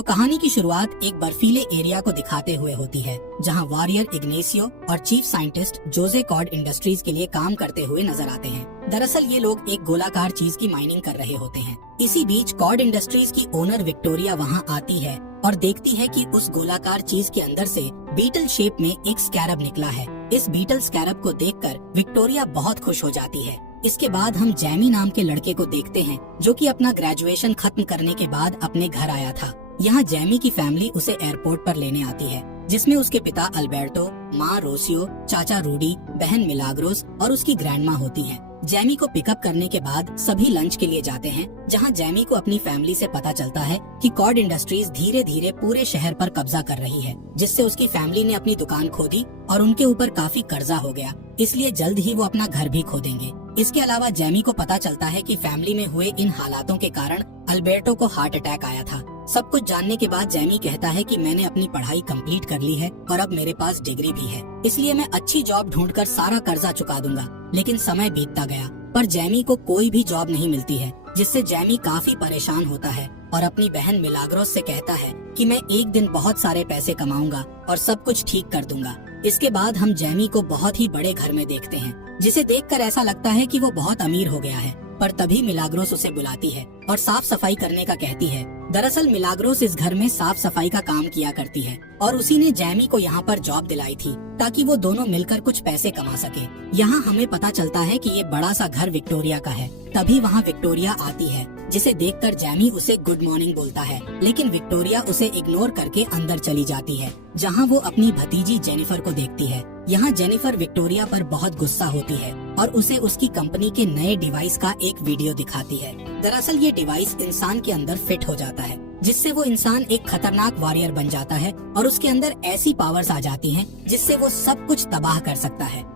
तो कहानी की शुरुआत एक बर्फीले एरिया को दिखाते हुए होती है, जहां वॉरियर इग्नेसियो और चीफ साइंटिस्ट जोजे कॉड इंडस्ट्रीज के लिए काम करते हुए नजर आते हैं। दरअसल ये लोग एक गोलाकार चीज की माइनिंग कर रहे होते हैं। इसी बीच कॉड इंडस्ट्रीज की ओनर विक्टोरिया वहां आती है और देखती है कि उस गोलाकार चीज के अंदर से बीटल शेप में एक स्कैरब निकला है। इस बीटल स्कैरब को देखकर विक्टोरिया बहुत खुश हो जाती है। इसके बाद हम जैमी नाम के लड़के को देखते हैं, जो कि अपना ग्रेजुएशन खत्म करने के बाद अपने घर आया था। यहाँ जैमी की फैमिली उसे एयरपोर्ट पर लेने आती है, जिसमें उसके पिता अल्बर्टो, माँ रोसियो, चाचा रूडी, बहन मिलाग्रोस और उसकी ग्रैंडमा होती है। जैमी को पिकअप करने के बाद सभी लंच के लिए जाते हैं, जहाँ जैमी को अपनी फैमिली से पता चलता है कि कॉड इंडस्ट्रीज धीरे धीरे पूरे शहर पर कब्जा कर रही है, जिससे उसकी फैमिली ने अपनी दुकान खो दी और उनके ऊपर काफी कर्जा हो गया, इसलिए जल्द ही वो अपना घर भी खो देंगे। इसके अलावा जैमी को पता चलता है कि फैमिली में हुए इन हालातों के कारण अल्बर्टो को हार्ट अटैक आया था। सब कुछ जानने के बाद जैमी कहता है कि मैंने अपनी पढ़ाई कंप्लीट कर ली है और अब मेरे पास डिग्री भी है, इसलिए मैं अच्छी जॉब ढूंढकर सारा कर्जा चुका दूंगा। लेकिन समय बीतता गया, पर जैमी को कोई भी जॉब नहीं मिलती है, जिससे जैमी काफी परेशान होता है और अपनी बहन मिलाग्रोस से कहता है कि मैं एक दिन बहुत सारे पैसे कमाऊंगा और सब कुछ ठीक कर दूंगा। इसके बाद हम जैमी को बहुत ही बड़े घर में देखते हैं, जिसे देखकर ऐसा लगता है कि वो बहुत अमीर हो गया है। पर तभी मिलाग्रोस उसे बुलाती है और साफ सफाई करने का कहती है। दरअसल मिलाग्रोस इस घर में साफ सफाई का काम किया करती है और उसी ने जैमी को यहाँ पर जॉब दिलाई थी, ताकि वो दोनों मिलकर कुछ पैसे कमा सके। यहाँ हमें पता चलता है कि ये बड़ा सा घर विक्टोरिया का है। तभी वहाँ विक्टोरिया आती है, जिसे देखकर जैमी उसे गुड मॉर्निंग बोलता है, लेकिन विक्टोरिया उसे इग्नोर करके अंदर चली जाती है, जहाँ वो अपनी भतीजी जेनिफर को देखती है। यहाँ जेनिफर विक्टोरिया पर बहुत गुस्सा होती है और उसे उसकी कंपनी के नए डिवाइस का एक वीडियो दिखाती है। दरअसल ये डिवाइस इंसान के अंदर फिट हो जाता है, जिससे वो इंसान एक खतरनाक वॉरियर बन जाता है और उसके अंदर ऐसी पावर्स आ जाती हैं, जिससे वो सब कुछ तबाह कर सकता है।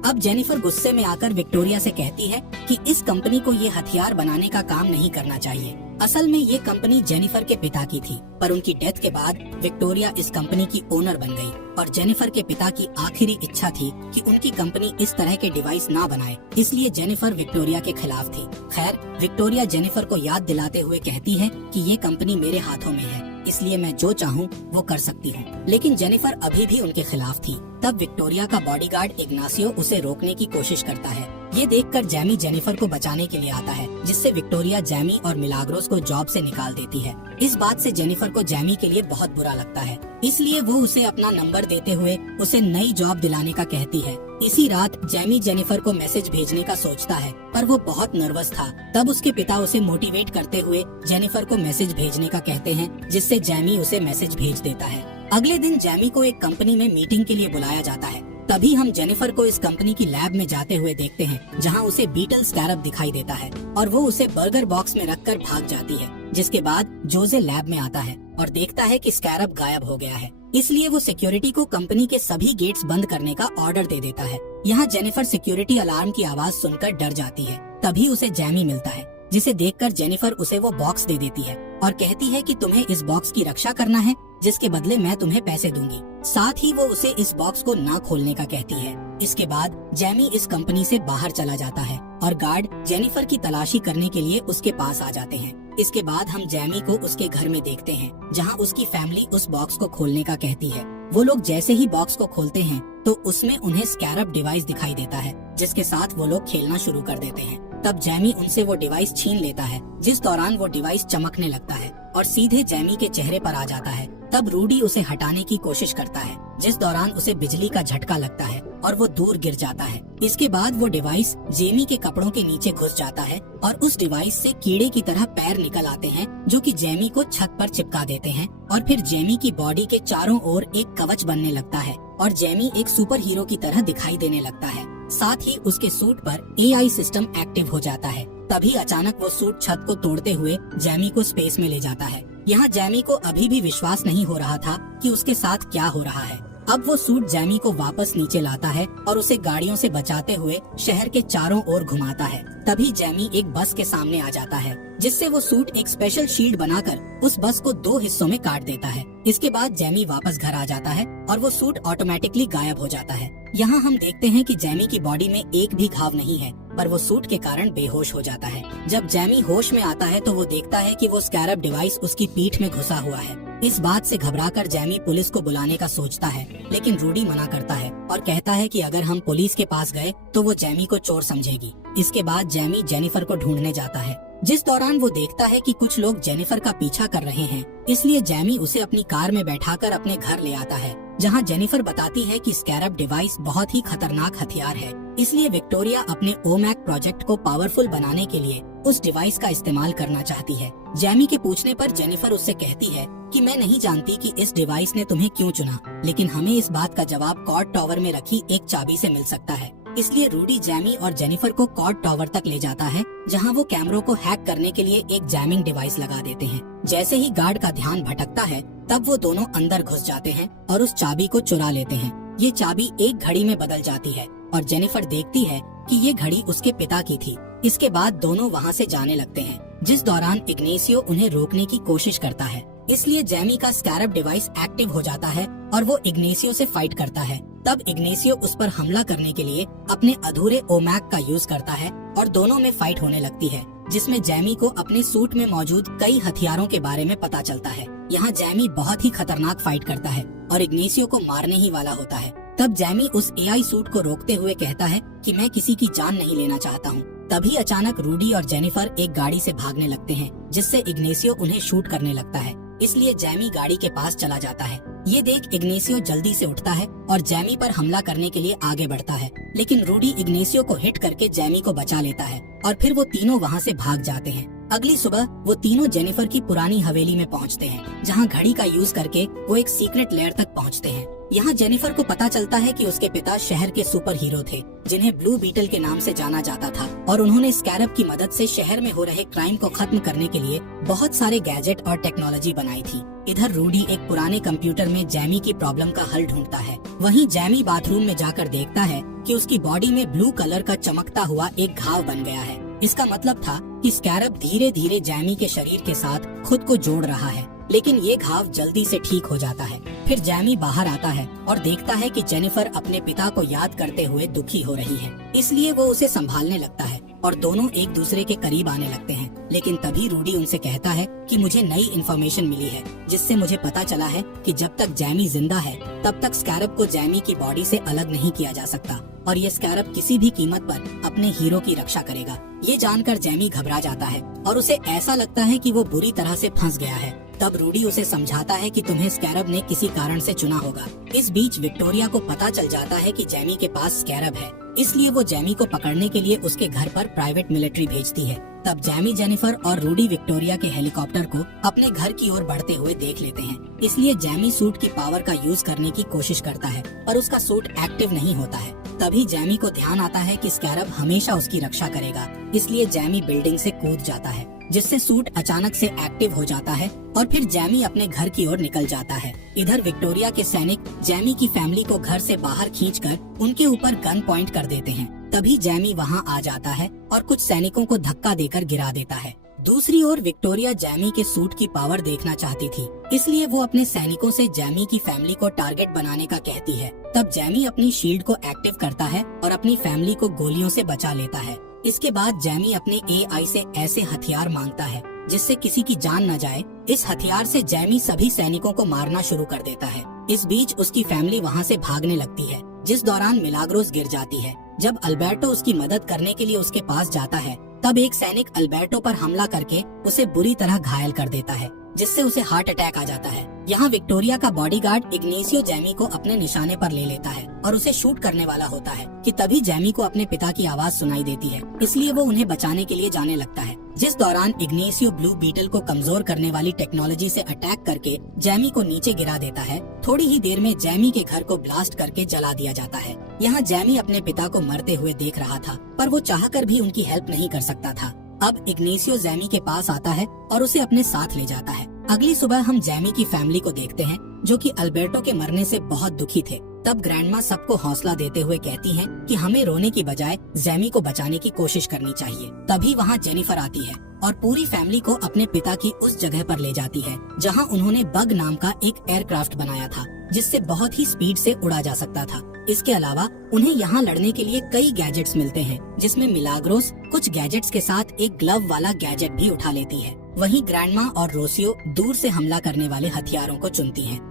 अब जेनिफर गुस्से में आकर विक्टोरिया से कहती है कि इस कंपनी को ये हथियार बनाने का काम नहीं करना चाहिए। असल में ये कंपनी जेनिफर के पिता की थी, पर उनकी डेथ के बाद विक्टोरिया इस कंपनी की ओनर बन गई और जेनिफर के पिता की आखिरी इच्छा थी कि उनकी कंपनी इस तरह के डिवाइस ना बनाए, इसलिए जेनिफर विक्टोरिया के खिलाफ थी। खैर, विक्टोरिया जेनिफर को याद दिलाते हुए कहती है कि ये कंपनी मेरे हाथों में है, इसलिए मैं जो चाहूँ वो कर सकती हूँ। लेकिन जेनिफर अभी भी उनके खिलाफ थी। तब विक्टोरिया का बॉडीगार्ड इग्नासियो उसे रोकने की कोशिश करता है। ये देखकर जैमी जेनिफर को बचाने के लिए आता है, जिससे विक्टोरिया जैमी और मिलाग्रोस को जॉब से निकाल देती है। इस बात से जेनिफर को जैमी के लिए बहुत बुरा लगता है, इसलिए वो उसे अपना नंबर देते हुए उसे नई जॉब दिलाने का कहती है। इसी रात जैमी जेनिफर को मैसेज भेजने का सोचता है, पर वो बहुत नर्वस था। तब उसके पिता उसे मोटिवेट करते हुए जेनिफर को मैसेज भेजने का कहते हैं, जिससे जैमी उसे मैसेज भेज देता है। अगले दिन जैमी को एक कंपनी में मीटिंग के लिए बुलाया जाता है। तभी हम जेनिफर को इस कंपनी की लैब में जाते हुए देखते हैं, जहां उसे बीटल स्कैरब दिखाई देता है और वो उसे बर्गर बॉक्स में रखकर भाग जाती है। जिसके बाद जोजे लैब में आता है और देखता है कि स्कैरब गायब हो गया है, इसलिए वो सिक्योरिटी को कंपनी के सभी गेट्स बंद करने का ऑर्डर दे देता है। यहाँ जेनिफर सिक्योरिटी अलार्म की आवाज सुनकर डर जाती है। तभी उसे जैमी मिलता है, जिसे देखकर जेनिफर उसे वो बॉक्स दे देती है और कहती है कि तुम्हें इस बॉक्स की रक्षा करना है, जिसके बदले मैं तुम्हें पैसे दूंगी। साथ ही वो उसे इस बॉक्स को ना खोलने का कहती है। इसके बाद जैमी इस कंपनी से बाहर चला जाता है और गार्ड जेनिफर की तलाशी करने के लिए उसके पास आ जाते हैं। इसके बाद हम जैमी को उसके घर में देखते हैं, जहां उसकी फैमिली उस बॉक्स को खोलने का कहती है। वो लोग जैसे ही बॉक्स को खोलते हैं तो उसमें उन्हें स्कैरब डिवाइस दिखाई देता है, जिसके साथ वो लोग खेलना शुरू कर देते हैं। तब जैमी उनसे वो डिवाइस छीन लेता है, जिस दौरान वो डिवाइस चमकने लगता है और सीधे जैमी के चेहरे पर आ जाता है। तब रूडी उसे हटाने की कोशिश करता है, जिस दौरान उसे बिजली का झटका लगता है और वो दूर गिर जाता है। इसके बाद वो डिवाइस जेमी के कपड़ों के नीचे घुस जाता है और उस डिवाइस से कीड़े की तरह पैर निकल आते हैं, जो कि जेमी को छत पर चिपका देते हैं और फिर जेमी की बॉडी के चारों ओर एक कवच बनने लगता है और जेमी एक सुपर हीरो की तरह दिखाई देने लगता है। साथ ही उसके सूट पर एआई सिस्टम एक्टिव हो जाता है। तभी अचानक वो सूट छत को तोड़ते हुए जैमी को स्पेस में ले जाता है। यहाँ जैमी को अभी भी विश्वास नहीं हो रहा था कि उसके साथ क्या हो रहा है। अब वो सूट जैमी को वापस नीचे लाता है और उसे गाड़ियों से बचाते हुए शहर के चारों ओर घुमाता है। तभी जैमी एक बस के सामने आ जाता है, जिससे वो सूट एक स्पेशल शील्ड बनाकर उस बस को 2 हिस्सों में काट देता है। इसके बाद जैमी वापस घर आ जाता है और वो सूट ऑटोमेटिकली गायब हो जाता है। यहाँ हम देखते हैं कि जैमी की बॉडी में एक भी घाव नहीं है, पर वो सूट के कारण बेहोश हो जाता है। जब जैमी होश में आता है तो वो देखता है कि वो स्कैरब डिवाइस उसकी पीठ में घुसा हुआ है। इस बात से घबराकर जैमी पुलिस को बुलाने का सोचता है, लेकिन रूडी मना करता है और कहता है कि अगर हम पुलिस के पास गए तो वो जैमी को चोर समझेगी। इसके बाद जैमी जेनिफर को ढूंढने जाता है, जिस दौरान वो देखता है कि कुछ लोग जेनिफर का पीछा कर रहे हैं। इसलिए जैमी उसे अपनी कार में बैठाकर अपने घर ले आता है, जहां जेनिफर बताती है कि स्कैरब डिवाइस बहुत ही खतरनाक हथियार है। इसलिए विक्टोरिया अपने ओमैक प्रोजेक्ट को पावरफुल बनाने के लिए उस डिवाइस का इस्तेमाल करना चाहती है। जैमी के पूछने पर जेनिफर उससे कहती है कि मैं नहीं जानती कि इस डिवाइस ने तुम्हें क्यों चुना, लेकिन हमें इस बात का जवाब कॉर्ड टावर में रखी एक चाबी से मिल सकता है। इसलिए रूडी जैमी और जेनिफर को कॉर्ड टावर तक ले जाता है, जहां वो कैमरों को हैक करने के लिए एक जैमिंग डिवाइस लगा देते हैं। जैसे ही गार्ड का ध्यान भटकता है तब वो दोनों अंदर घुस जाते हैं और उस चाबी को चुरा लेते हैं। ये चाबी एक घड़ी में बदल जाती है और जेनिफर देखती है कि ये घड़ी उसके पिता की थी। इसके बाद दोनों वहाँ से जाने लगते हैं, जिस दौरान इग्नेसियो उन्हें रोकने की कोशिश करता है। इसलिए जैमी का स्कैरब डिवाइस एक्टिव हो जाता है और वो इग्नेसियो से फाइट करता है। तब इग्नेसियो उस पर हमला करने के लिए अपने अधूरे ओमैक का यूज करता है और दोनों में फाइट होने लगती है, जिसमें जैमी को अपने सूट में मौजूद कई हथियारों के बारे में पता चलता है। यहाँ जैमी बहुत ही खतरनाक फाइट करता है और इग्नेसियो को मारने ही वाला होता है। तब जैमी उस एआई सूट को रोकते हुए कहता है कि मैं किसी की जान नहीं लेना चाहता हूँ। तभी अचानक रूडी और जेनिफर एक गाड़ी से भागने लगते हैं, जिससे इग्नेसियो उन्हें शूट करने लगता है। इसलिए जैमी गाड़ी के पास चला जाता है। ये देख इग्नेसियो जल्दी से उठता है और जैमी पर हमला करने के लिए आगे बढ़ता है, लेकिन रूडी इग्नेसियो को हिट करके जैमी को बचा लेता है और फिर वो तीनों वहाँ से भाग जाते हैं। अगली सुबह वो तीनों जेनिफर की पुरानी हवेली में पहुँचते हैं, जहाँ घड़ी का यूज करके वो एक सीक्रेट लेयर तक पहुँचते हैं। यहाँ जेनिफर को पता चलता है कि उसके पिता शहर के सुपर हीरो थे, जिन्हें ब्लू बीटल के नाम से जाना जाता था, और उन्होंने स्कैरब की मदद से शहर में हो रहे क्राइम को खत्म करने के लिए बहुत सारे गैजेट और टेक्नोलॉजी बनाई थी। इधर रूडी एक पुराने कंप्यूटर में जैमी की प्रॉब्लम का हल ढूंढता है। वहीं जैमी बाथरूम में जाकर देखता है कि उसकी बॉडी में ब्लू कलर का चमकता हुआ एक घाव बन गया है। इसका मतलब था कि स्कैरब धीरे धीरे जैमी के शरीर के साथ खुद को जोड़ रहा है, लेकिन ये घाव जल्दी से ठीक हो जाता है। फिर जैमी बाहर आता है और देखता है कि जेनिफर अपने पिता को याद करते हुए दुखी हो रही है, इसलिए वो उसे संभालने लगता है और दोनों एक दूसरे के करीब आने लगते हैं। लेकिन तभी रूडी उनसे कहता है कि मुझे नई इन्फॉर्मेशन मिली है, जिससे मुझे पता चला है कि जब तक जैमी जिंदा है तब तक स्कैरब को जैमी की बॉडी से अलग नहीं किया जा सकता और ये स्कैरब किसी भी कीमत पर अपने हीरो की रक्षा करेगा। ये जानकर जैमी घबरा जाता है और उसे ऐसा लगता है कि वो बुरी तरह से फंस गया है। तब रूडी उसे समझाता है कि तुम्हें स्कैरब ने किसी कारण से चुना होगा। इस बीच विक्टोरिया को पता चल जाता है कि जैमी के पास स्कैरब है, इसलिए वो जैमी को पकड़ने के लिए उसके घर पर प्राइवेट मिलिट्री भेजती है। तब जैमी, जेनिफर और रूडी विक्टोरिया के हेलीकॉप्टर को अपने घर की ओर बढ़ते हुए देख लेते हैं। इसलिए जैमी सूट की पावर का यूज करने की कोशिश करता है, पर उसका सूट एक्टिव नहीं होता है। तभी जैमी को ध्यान आता है कि स्कैरब हमेशा उसकी रक्षा करेगा, इसलिए जैमी बिल्डिंग से कूद जाता है, जिससे सूट अचानक से एक्टिव हो जाता है और फिर जैमी अपने घर की ओर निकल जाता है। इधर विक्टोरिया के सैनिक जैमी की फैमिली को घर से बाहर खींचकर उनके ऊपर गन पॉइंट कर देते हैं। तभी जैमी वहां आ जाता है और कुछ सैनिकों को धक्का देकर गिरा देता है। दूसरी ओर विक्टोरिया जैमी के सूट की पावर देखना चाहती थी, इसलिए वो अपने सैनिकों से जैमी की फैमिली को टारगेट बनाने का कहती है। तब जैमी अपनी शील्ड को एक्टिव करता है और अपनी फैमिली को गोलियों से बचा लेता है। इसके बाद जैमी अपने एआई से ऐसे हथियार मांगता है जिससे किसी की जान न जाए। इस हथियार से जैमी सभी सैनिकों को मारना शुरू कर देता है। इस बीच उसकी फैमिली वहाँ से भागने लगती है, जिस दौरान मिलाग्रोस गिर जाती है। जब अल्बर्टो उसकी मदद करने के लिए उसके पास जाता है, तब एक सैनिक अल्बर्टो पर हमला करके उसे बुरी तरह घायल कर देता है, जिससे उसे हार्ट अटैक आ जाता है। यहाँ विक्टोरिया का बॉडीगार्ड इग्नेसियो जैमी को अपने निशाने पर ले लेता है और उसे शूट करने वाला होता है कि तभी जैमी को अपने पिता की आवाज सुनाई देती है, इसलिए वो उन्हें बचाने के लिए जाने लगता है। जिस दौरान इग्नेसियो ब्लू बीटल को कमजोर करने वाली टेक्नोलॉजी से अटैक करके जैमी को नीचे गिरा देता है। थोड़ी ही देर में जैमी के घर को ब्लास्ट करके जला दिया जाता है। यहाँ जैमी अपने पिता को मरते हुए देख रहा था, पर वो चाहकर भी उनकी हेल्प नहीं कर सकता था। अब इग्नेसियो जैमी के पास आता है और उसे अपने साथ ले जाता है। अगली सुबह हम जैमी की फैमिली को देखते हैं, जो कि अल्बर्टो के मरने से बहुत दुखी थे। तब ग्रैंडमा सबको हौसला देते हुए कहती हैं कि हमें रोने की बजाय जैमी को बचाने की कोशिश करनी चाहिए। तभी वहाँ जेनिफर आती है और पूरी फैमिली को अपने पिता की उस जगह पर ले जाती है जहाँ उन्होंने बग नाम का एक एयरक्राफ्ट बनाया था। जिससे बहुत ही स्पीड से उड़ा जा सकता था। इसके अलावा उन्हें यहाँ लड़ने के लिए कई गैजेट्स मिलते हैं, जिसमें मिलाग्रोस कुछ गैजेट्स के साथ एक ग्लव वाला गैजेट भी उठा लेती है। वहीं ग्रैंडमा और रोसियो दूर से हमला करने वाले हथियारों को चुनती हैं।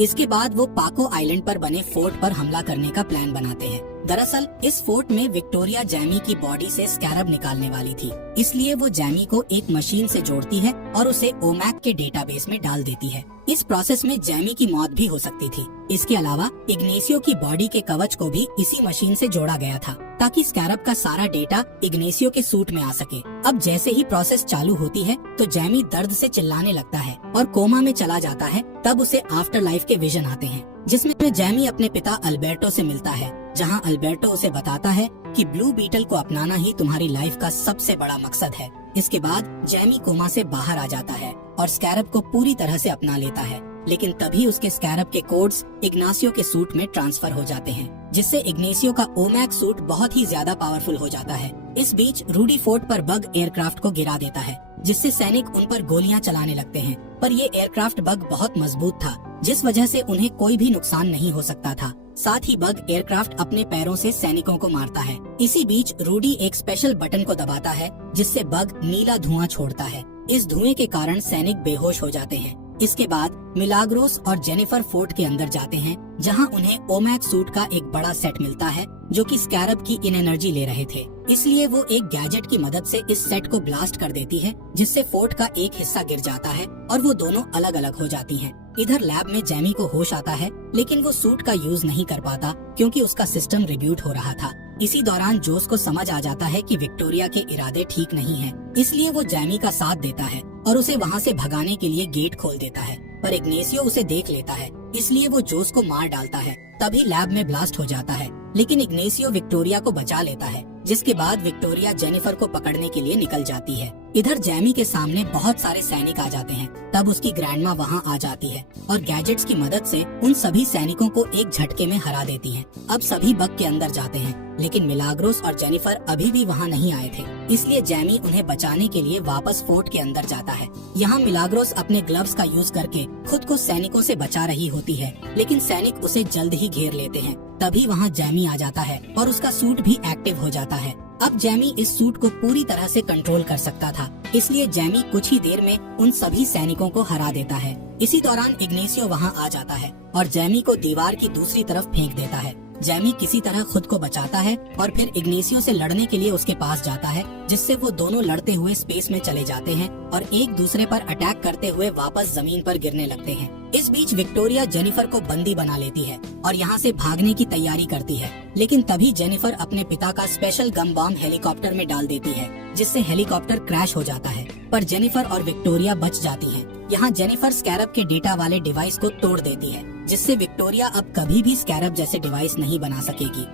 इसके बाद वो पाको आइलैंड पर बने फोर्ट पर हमला करने का प्लान बनाते हैं। दरअसल इस फोर्ट में विक्टोरिया जैमी की बॉडी से स्कैरब निकालने वाली थी, इसलिए वो जैमी को एक मशीन से जोड़ती है और उसे ओमैक के डेटाबेस में डाल देती है। इस प्रोसेस में जैमी की मौत भी हो सकती थी। इसके अलावा इग्नेसियो की बॉडी के कवच को भी इसी मशीन से जोड़ा गया था, ताकि स्कैरब का सारा डेटा इग्नेसियो के सूट में आ सके। अब जैसे ही प्रोसेस चालू होती है तो जैमी दर्द से चिल्लाने लगता है और कोमा में चला जाता है। तब उसे आफ्टर लाइफ के विजन आते हैं, जिसमें जैमी अपने पिता अल्बर्टो से मिलता है, जहां अल्बर्टो उसे बताता है कि ब्लू बीटल को अपनाना ही तुम्हारी लाइफ का सबसे बड़ा मकसद है। इसके बाद जैमी कोमा से बाहर आ जाता है और स्कैरब को पूरी तरह से अपना लेता है, लेकिन तभी उसके स्कैरब के कोड्स इग्नासियो के सूट में ट्रांसफर हो जाते हैं, जिससे इग्नेसियो का ओमैक सूट बहुत ही ज्यादा पावरफुल हो जाता है। इस बीच रूडी फोर्ट पर बग एयरक्राफ्ट को गिरा देता है, जिससे सैनिक उन पर गोलियां चलाने लगते हैं, पर ये एयरक्राफ्ट बग बहुत मजबूत था, जिस वजह से उन्हें कोई भी नुकसान नहीं हो सकता था। साथ ही बग एयरक्राफ्ट अपने पैरों से सैनिकों को मारता है। इसी बीच रूडी एक स्पेशल बटन को दबाता है, जिससे बग नीला धुआं छोड़ता है। इस धुएं के कारण सैनिक बेहोश हो जाते हैं। इसके बाद मिलाग्रोस और जेनिफर फोर्ट के अंदर जाते हैं, जहां उन्हें ओमैक सूट का एक बड़ा सेट मिलता है, जो कि स्कैरब की इन एनर्जी ले रहे थे। इसलिए वो एक गैजेट की मदद से इस सेट को ब्लास्ट कर देती है, जिससे फोर्ट का एक हिस्सा गिर जाता है और वो दोनों अलग अलग हो जाती हैं। इधर लैब में जैमी को होश आता है, लेकिन वो सूट का यूज नहीं कर पाता क्योंकि उसका सिस्टम रिब्यूट हो रहा था। इसी दौरान जोस को समझ आ जाता है कि विक्टोरिया के इरादे ठीक नहीं हैं, इसलिए वो जैमी का साथ देता है और उसे वहाँ से भगाने के लिए गेट खोल देता है। पर इग्नेसियो उसे देख लेता है, इसलिए वो जोस को मार डालता है। तभी लैब में ब्लास्ट हो जाता है, लेकिन इग्नेसियो विक्टोरिया को बचा लेता है, जिसके बाद विक्टोरिया जेनिफर को पकड़ने के लिए निकल जाती है। इधर जैमी के सामने बहुत सारे सैनिक आ जाते हैं। तब उसकी ग्रैंडमा वहाँ आ जाती है और गैजेट्स की मदद से उन सभी सैनिकों को एक झटके में हरा देती है। अब सभी बग के अंदर जाते हैं, लेकिन मिलाग्रोस और जेनिफर अभी भी वहाँ नहीं आए थे, इसलिए जैमी उन्हें बचाने के लिए वापस फोर्ट के अंदर जाता है। यहाँ मिलाग्रोस अपने ग्लव्स का यूज करके खुद को सैनिकों से बचा रही होती है, लेकिन सैनिक उसे जल्द ही घेर लेते हैं। तभी वहाँ जैमी आ जाता है और उसका सूट भी एक्टिव हो जाता है। अब जैमी इस सूट को पूरी तरह से कंट्रोल कर सकता था, इसलिए जैमी कुछ ही देर में उन सभी सैनिकों को हरा देता है। इसी दौरान इग्नेसियो वहाँ आ जाता है और जैमी को दीवार की दूसरी तरफ फेंक देता है। जैमी किसी तरह खुद को बचाता है और फिर इग्नेसियो से लड़ने के लिए उसके पास जाता है, जिससे वो दोनों लड़ते हुए स्पेस में चले जाते हैं और एक दूसरे पर अटैक करते हुए वापस जमीन पर गिरने लगते हैं। इस बीच विक्टोरिया जेनिफर को बंदी बना लेती है और यहाँ से भागने की तैयारी करती है, लेकिन तभी जेनिफर अपने पिता का स्पेशल गम बॉम्ब हेलीकॉप्टर में डाल देती है, जिससे हेलीकॉप्टर क्रैश हो जाता है। पर जेनिफर और विक्टोरिया बच जाती हैं। यहाँ जेनिफर स्कैरब के डेटा वाले डिवाइस को तोड़ देती है, जिससे विक्टोरिया अब कभी भी स्कैरब जैसे डिवाइस नहीं बना सकेगी।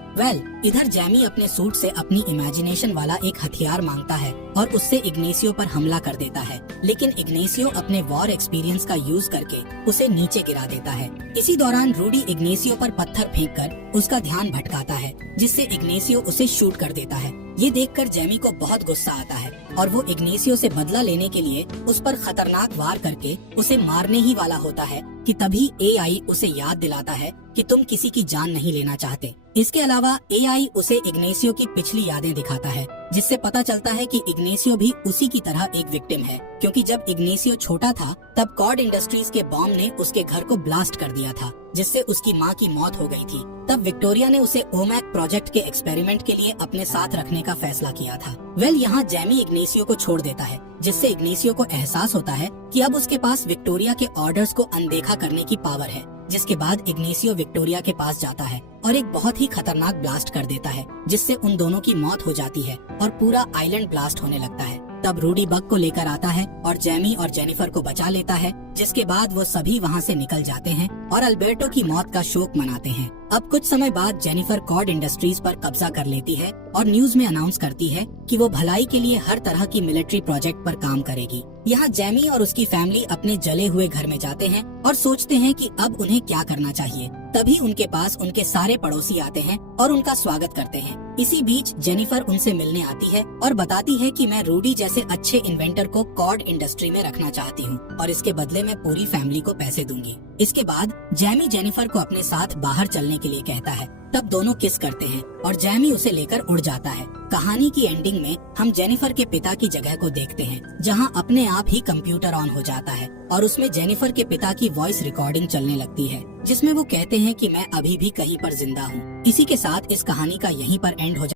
इधर जैमी अपने सूट से अपनी इमेजिनेशन वाला एक हथियार मांगता है और उससे इग्नेसियो पर हमला कर देता है, लेकिन इग्नेसियो अपने वॉर एक्सपीरियंस का यूज करके उसे नीचे गिरा देता है। इसी दौरान रूडी इग्नेसियो पर पत्थर फेंककर उसका ध्यान भटकाता है, जिससे इग्नेसियो उसे शूट कर देता है। ये देखकर जैमी को बहुत गुस्सा आता है और वो इग्नेसियो से बदला लेने के लिए उस पर खतरनाक वार करके उसे मारने ही वाला होता है कि तभी एआई उसे याद दिलाता है कि तुम किसी की जान नहीं लेना चाहते। इसके अलावा एआई उसे इग्नेसियो की पिछली यादें दिखाता है, जिससे पता चलता है कि इग्नेसियो भी उसी की तरह एक विक्टिम है, क्योंकि जब इग्नेसियो छोटा था तब कॉड इंडस्ट्रीज के बॉम्ब ने उसके घर को ब्लास्ट कर दिया था, जिससे उसकी माँ की मौत हो गई थी। तब विक्टोरिया ने उसे ओमैक प्रोजेक्ट के एक्सपेरिमेंट के लिए अपने साथ रखने का फैसला किया था। यहाँ जैमी इग्नेसियो को छोड़ देता है, जिससे इग्नेसियो को एहसास होता है कि अब उसके पास विक्टोरिया के ऑर्डर्स को अनदेखा करने की पावर है। जिसके बाद इग्नेसियो विक्टोरिया के पास जाता है और एक बहुत ही खतरनाक ब्लास्ट कर देता है, जिससे उन दोनों की मौत हो जाती है और पूरा आइलैंड ब्लास्ट होने लगता है। तब रूडी बग को लेकर आता है और जैमी और जेनिफर को बचा लेता है, जिसके बाद वो सभी वहाँ से निकल जाते हैं और अल्बर्टो की मौत का शोक मनाते हैं। अब कुछ समय बाद जेनिफर कॉड इंडस्ट्रीज पर कब्जा कर लेती है और न्यूज में अनाउंस करती है कि वो भलाई के लिए हर तरह की मिलिट्री प्रोजेक्ट पर काम करेगी। यहाँ जैमी और उसकी फैमिली अपने जले हुए घर में जाते हैं और सोचते हैं कि अब उन्हें क्या करना चाहिए। तभी उनके पास उनके सारे पड़ोसी आते हैं और उनका स्वागत करते हैं। इसी बीच जेनिफर उनसे मिलने आती है और बताती है कि मैं रूडी जैसे अच्छे इन्वेंटर को कॉर्ड इंडस्ट्री में रखना चाहती हूँ और इसके बदले में पूरी फैमिली को पैसे दूंगी। इसके बाद जैमी जेनिफर को अपने साथ बाहर चलने के लिए कहता है। तब दोनों किस करते हैं और जैमी उसे लेकर उड़ जाता है। कहानी की एंडिंग में हम जेनिफर के पिता की जगह को देखते हैं, जहां अपने आप ही कंप्यूटर ऑन हो जाता है और उसमें जेनिफर के पिता की वॉइस रिकॉर्डिंग चलने लगती है, जिसमें वो कहते हैं कि मैं अभी भी कहीं पर जिंदा हूँ। इसी के साथ इस कहानी का यहीं पर एंड हो